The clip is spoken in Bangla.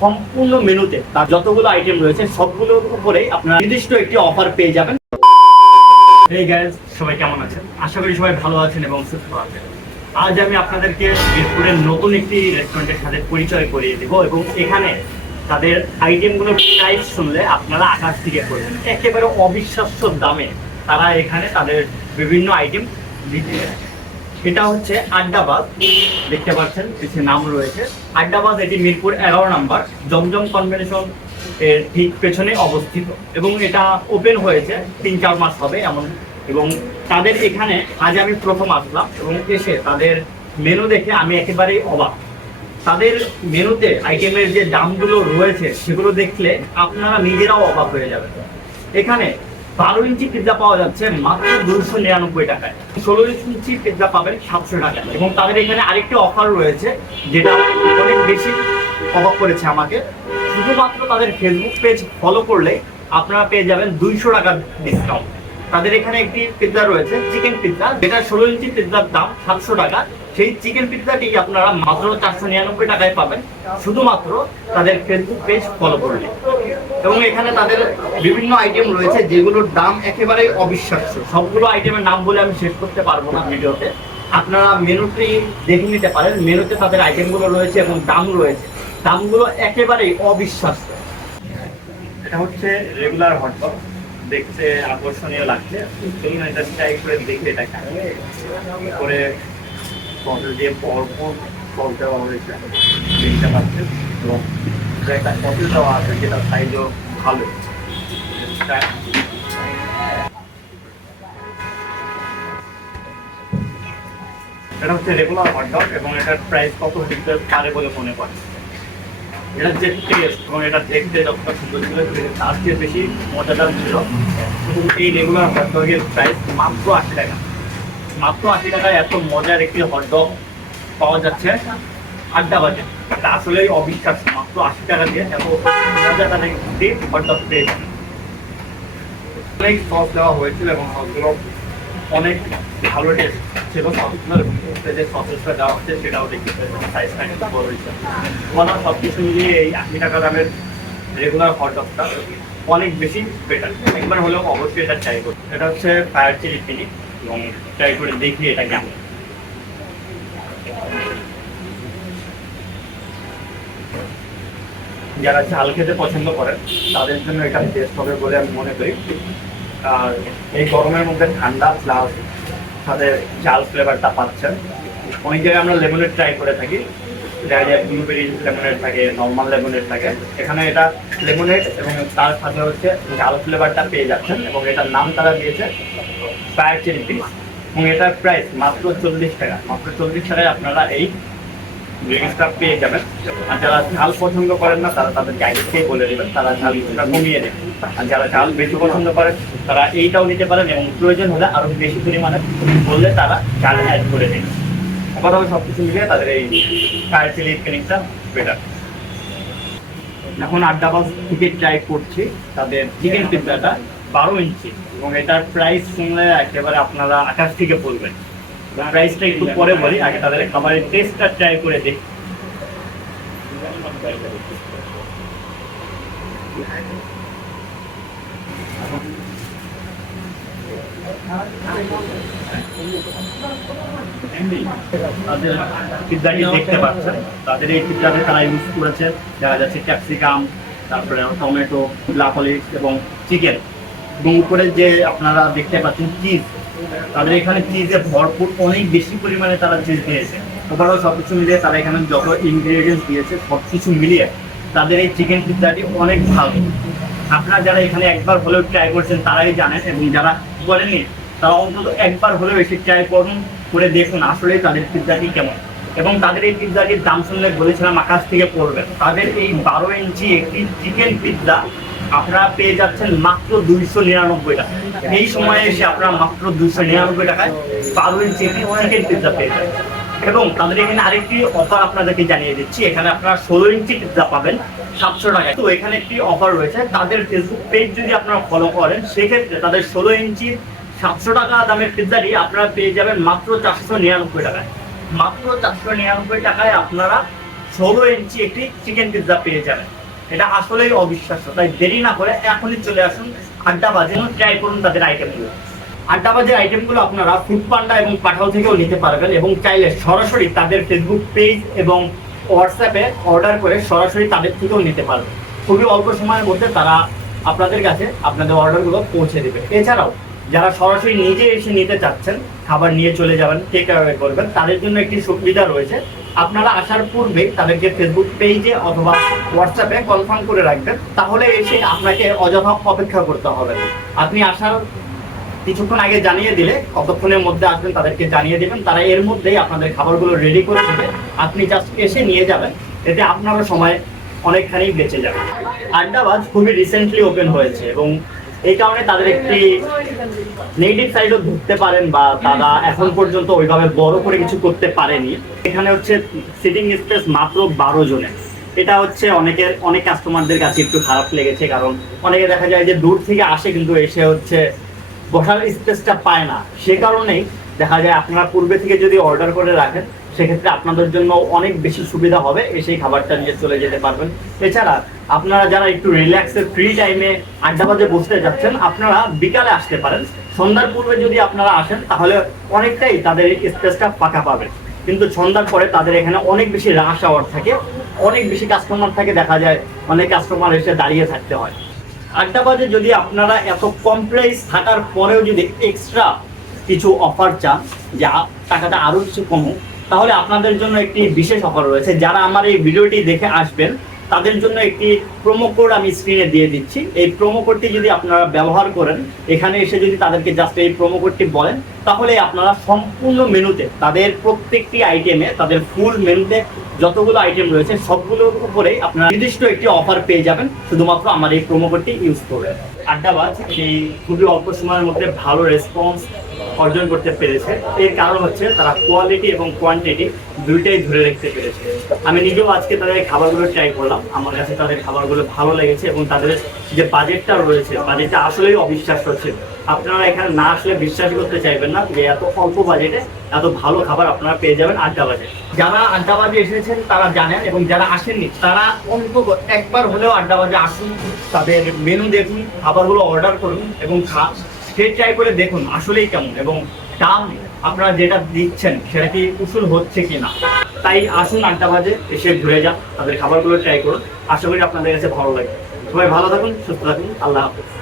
সম্পূর্ণ মেনুতে তার যতগুলো আইটেম রয়েছে সবগুলোর উপরেই আপনারা নির্দিষ্ট একটি অফার পেয়ে যাবেন। এই গাইজ সবাই কেমন আছেন? আশা করি সবাই ভালো আছেন এবং সুস্থ আছেন। আজ আমি আপনাদেরকে বীরপুরের নতুন একটি রেস্টুরেন্টের সাথে পরিচয় করিয়ে দেব এবং এখানে তাদের আইটেমগুলোর প্রাইস শুনলে আপনারা আকাশ থেকে করবেন একেবারে অবিশ্বাস্য দামে তারা এখানে তাদের বিভিন্ন আইটেম দিতে এটা হচ্ছে আড্ডাবাদ। দেখতে পাচ্ছেন, কিছু নাম রয়েছে। আড্ডাবাদ এটি মিরপুর এগারো নাম্বার। জমজম কনভেনশন এর ঠিক পেছনে অবস্থিত এবং এটা ওপেন হয়েছে, তিন চার মাস হবে এমন। এবং তাদের এখানে আজ আমি প্রথম আসলাম এবং এসে তাদের মেনু দেখে আমি একেবারেই অবাক। তাদের মেনুতে আইটেমের যে দামগুলো রয়েছে, সেগুলো দেখলে আপনারা নিজেরাও অবাক হয়ে যাবেন। এখানে বারো ইঞ্চি পিৎজা পাওয়া যাচ্ছে মাত্র দুশো নিরানব্বই টাকায়। ষোলো ইঞ্চি পিৎজা পাবেন সাতশো টাকায়। এবং তাদের এখানে আরেকটি অফার রয়েছে, যেটা অনেক বেশি অবাক করেছে আমাকে। শুধুমাত্র তাদের ফেসবুক পেজ ফলো করলে আপনারা পেয়ে যাবেন দুইশো টাকার ডিসকাউন্ট তাদের এখানে একটি পিৎজা রয়েছে চিকেন পিৎজা যেটা ষোলো ইঞ্চি পিৎজার দাম সাতশো টাকা। সেই চিকেন পিৎজাটি আপনারা মাত্র চারশো নিরানব্বই টাকায় পাবেন। শুধুমাত্র তাদের ফেসবুক পেজ ফলো করলে। এবং এখানে তাদের বিভিন্ন আইটেম রয়েছে যেগুলোর দাম একেবারে অবিশ্বাস্য। সবগুলো আইটেমের নাম বলে আমি শেষ করতে পারব না ভিডিওতে। আপনারা মেনুটি দেখে নিতে পারেন। মেনুতে তাদের আইটেমগুলো রয়েছে এবং দাম রয়েছে। দামগুলো একেবারেই অবিশ্বাস্য। এটা হচ্ছে রেগুলার হটডগ দেখতে আকর্ষণীয় লাগছে। চলুন এটা করে এটা। করে পটল দিয়ে পরপর সস দেওয়া হয়েছে দেখতে পাচ্ছেন এবং একটা দেওয়া আছে যেটা সাইজও ভালো। এটা- হচ্ছে রেগুলার এবং এটার প্রাইস কত হতে পারে বলে মনে করে। এটা যে টেস্ট এবং এটা দেখতে যতটা সুন্দর ছিল তার চেয়ে বেশি মজাদার ছিল। এই রেগুলার হটডগের প্রাইস মাত্র আশি টাকা। মাত্র আশি টাকায় এত মজার একটি হটডগ পাওয়া যাচ্ছে। আড্ডা বাজে। এটা আসলেই অবিশ্বাস্য। মাত্র আশি টাকা দিয়ে এত মজাদার একটি হটডগ পেয়ে। অনেক সস দেওয়া হয়েছিল এবং সসগুলো অনেক ভালো টেস্ট ছিল। সসগুলোর যে সসেসটা দেওয়া হচ্ছে সেটাও দেখতে বড় হয়েছে। মানে সব কিছু এই আশি টাকা দামের রেগুলার হটডগটা অনেক বেশি বেটার একবার হলেও অবশ্যই এটা করুন। এটা হচ্ছে ফায়ার চিলি চিলি এবং ট্রাই করে দেখি এটা কেমন। যারা ঝাল খেতে পছন্দ করেন তাদের জন্য এটা বেস্ট হবে বলে আমি মনে করি। আর এই গরমের মধ্যে ঠান্ডা প্লাস সাথে ঝাল ফ্লেভারটা পাচ্ছেন। অনেক জায়গায় আমরা লেমনের ট্রাই করে থাকি। ব্লুবেরি লেমনের থাকে নর্মাল লেমনের থাকে। এখানে এটা লেমনের এবং তার সাথে হচ্ছে ঝাল ফ্লেভারটা পেয়ে যাচ্ছেন এবং এটার নাম তারা দিয়েছে ফায়ার পিস এবং এটার প্রাইস মাত্র চল্লিশ টাকা। মাত্র চল্লিশ টাকায় আপনারা এই ড্রিঙ্কসটা পেয়ে যাবেন। আর যারা ঝাল পছন্দ করেন না, তারা তাদের গাইডকেই বলে দেবেন, তারা ঝাল কিছুটা কমিয়ে দেবেন আর যারা ঝাল বেশি পছন্দ করেন, তারা এইটাও নিতে পারেন এবং প্রয়োজন হলে আরও বেশি পরিমাণে বললে তারা ঝাল অ্যাড করে দেবেন কথা সব কিছু মিলিয়ে তাদের এই ফায়ার চিলি ক্লিনিকটা বেটার এখন আড্ডাবাস থেকে ট্রাই করছি। তাদের চিকেন পিৎজাটা বারো ইঞ্চি এবং এটার প্রাইস শুনলে একেবারে আপনারা আকাশ থেকে পড়বেন। প্রাইসটা একটু পরে বলি, আগে তাদের খাবারের টেস্টটা ট্রাই করে দেখি। তাদের পিৎজাটি দেখতে পাচ্ছেন। তাদের এই পিৎজাতে তারা ইউজ করেছে। দেখা যাচ্ছে ক্যাপসিকাম তারপরে টমেটো লাপলিক্স এবং চিকেন এবং উপরে যে আপনারা দেখতে পাচ্ছেন চিজ তাদের এখানে চিজে ভরপুর অনেক বেশি পরিমাণে তারা চিজ দিয়েছে। ওভারঅল সব কিছু মিলিয়ে তারা এখানে যত ইনগ্রিডিয়েন্টস দিয়েছে সব কিছু মিলিয়ে তাদের এই চিকেন পিৎজাটি অনেক ভালো। আপনারা যারা এখানে একবার হলেও ট্রাই করছেন, তারাই জানেন এবং যারা করেননি, তারা অন্তত একবার হলেও এসে ট্রাই করুন, করে দেখুন আসলে তাদের পিৎজাটি কেমন। এবং তাদের এই পিৎজাটির দাম শুনলে বলেছিলাম আকাশ থেকে পড়বে। তাদের এই বারো ইঞ্চি একটি চিকেন পিৎজা আপনারা পেয়ে যাচ্ছেন মাত্র দুইশো নিরানব্বই টাকা। এই সময়ে এসে আপনারা মাত্র দুইশো নিরানব্বই টাকায় বারো ইঞ্চি চিকেন পিৎজা পেয়ে যাবেন। এবং তাদের এখানে আরেকটি অফার আপনাদেরকে জানিয়ে দিচ্ছি। এখানে আপনারা ষোলো ইঞ্চি পিৎজা পাবেন, সাতশো টাকায়। তো এখানে একটি অফার রয়েছে। তাদের ফেসবুক পেজ যদি আপনারা ফলো করেন, সেক্ষেত্রে তাদের ষোলো ইঞ্চির সাতশো টাকা দামের পিৎজাটি আপনারা পেয়ে যাবেন মাত্র চারশো নিরানব্বই টাকায়। মাত্র চারশো নিরানব্বই টাকায় আপনারা ষোলো ইঞ্চি একটি চিকেন পিৎজা পেয়ে যাবেন। এটা আসলেই অবিশ্বাস্য। তাই দেরি না করে এখনই চলে আসুন আড্ডাবাজে ট্রাই করুন তাদের আইটেমগুলো আড্ডাবাজের আইটেমগুলো আপনারা ফুড পান্ডা এবং পাঠাও থেকেও নিতে পারবেন এবং চাইলে সরাসরি তাদের ফেসবুক পেজ এবং হোয়াটসঅ্যাপে অর্ডার করে সরাসরি তাদের থেকেও নিতে পারবেন। খুবই অল্প সময়ের মধ্যে তারা আপনাদের কাছে আপনাদের অর্ডারগুলো পৌঁছে দেবে। এছাড়াও, যারা সরাসরি নিজে এসে নিতে চাচ্ছেন, খাবার নিয়ে চলে যাবেন টেক অ্যাওয়ে করবেন, তাদের জন্য একটি সুবিধা রয়েছে। আপনারা আসার পূর্বে তাদেরকে ফেসবুক পেজে অথবা হোয়াটসঅ্যাপে কনফার্ম করে রাখবেন। তাহলে এসে আপনাকে অযথা অপেক্ষা করতে হবে। আপনি আসার কিছুক্ষণ আগে জানিয়ে দিলে, কতক্ষণের মধ্যে আসবেন তাদেরকে জানিয়ে দেবেন। তারা এর মধ্যেই আপনাদের খাবারগুলো রেডি করে দেবে। আপনি জাস্ট এসে নিয়ে যাবেন। এতে আপনারও সময় অনেকখানি বেঁচে যাবে। আড্ডাবাজ খুবই রিসেন্টলি ওপেন হয়েছে এবং এই কারণে তাদের একটি নেগেটিভ সাইডও ধরতে পারেন বা তারা এখন পর্যন্ত ওইভাবে বড় করে কিছু করতে পারেনি। এখানে হচ্ছে সিটিং স্পেস মাত্র বারো জনের। এটা হচ্ছে অনেকের, অনেক কাস্টমারদের কাছে একটু খারাপ লেগেছে কারণ অনেকে দেখা যায় যে দূর থেকে আসে কিন্তু এসে হচ্ছে বসার স্পেসটা পায় না। সে কারণেই দেখা যায় আপনারা পূর্বে থেকে যদি অর্ডার করে রাখেন সেক্ষেত্রে আপনাদের জন্য অনেক বেশি সুবিধা হবে এসেই খাবারটা নিয়ে চলে যেতে পারবেন। এছাড়া আপনারা যারা একটু রিল্যাক্সের ফ্রি টাইমে আড্ডাবাজে বসতে যাচ্ছেন, আপনারা বিকালে আসতে পারেন। সন্ধ্যার পূর্বে যদি আপনারা আসেন, তাহলে অনেকটাই তাদের স্পেসটা ফাঁকা পাবেন। কিন্তু সন্ধ্যার পরে তাদের এখানে অনেক বেশি রাশ আওয়ার থাকে, অনেক বেশি কাস্টমার থাকে, দেখা যায় অনেক কাস্টমার এসে দাঁড়িয়ে থাকতে হয়। আড্ডাবাজে যদি আপনারা এত কমপ্লেক্স থাকার পরেও যদি এক্সট্রা কিছু অফার চান, যা টাকাটা আরও কিছু কমুক তাহলে আপনাদের জন্য একটি বিশেষ অফার রয়েছে। যারা আমার এই ভিডিওটি দেখে আসবেন, তাদের জন্য একটি প্রোমো কোড আমি স্ক্রিনে দিয়ে দিচ্ছি। এই প্রোমো কোডটি যদি আপনারা ব্যবহার করেন, এখানে এসে যদি তাদেরকে জাস্ট এই প্রোমো কোডটি বলেন, তাহলে আপনারা সম্পূর্ণ মেনুতে, তাদের প্রত্যেকটি আইটেমে তাদের ফুল মেনুতে যতগুলো আইটেম রয়েছে, সবগুলোর উপরেই আপনারা নির্দিষ্ট একটি অফার পেয়ে যাবেন, শুধুমাত্র আমার এই প্রোমো কোডটি ইউজ করে। আড্ডাবাজ এই খুবই অল্প সময়ের মধ্যে ভালো রেসপন্স অর্জন করতে পেরেছে। এর কারণ হচ্ছে তারা কোয়ালিটি এবং কোয়ান্টিটি দুইটাই ধরে রাখতে পেরেছে। আমি নিজেও আজকে তাদের খাবারগুলো ট্রাই করলাম। আমার কাছে তাদের খাবারগুলো ভালো লেগেছে এবং তাদের যে বাজেটটা রয়েছে বাজেটটা আসলেই অবিশ্বাস্য ছিল। আপনারা এখানে না আসলে বিশ্বাস করতে চাইবেন না যে এত অল্প বাজেটে এত ভালো খাবার আপনারা পেয়ে যাবেন আড্ডা আড্ডাবাজে যারা আড্ডাবাজে এসেছেন, তারা জানেন এবং যারা আসেননি, তারা অন্তত একবার হলেও আড্ডাবাজে আসুন, তাদের মেনু দেখুন, খাবারগুলো অর্ডার করুন এবং খা খেয়ে ট্রাই করে দেখুন, আসলেই কেমন এবং দাম আপনারা যেটা দিচ্ছেন, সেটা কি উসুল হচ্ছে কি না তাই আসুন আড্ডা বাজে, এসে ঘুরে যান, তাদের খাবারগুলো ট্রাই করুন। আশা করি আপনাদের কাছে ভালো লাগে সবাই ভালো থাকুন, সুস্থ থাকুন, আল্লাহ হাফেজ।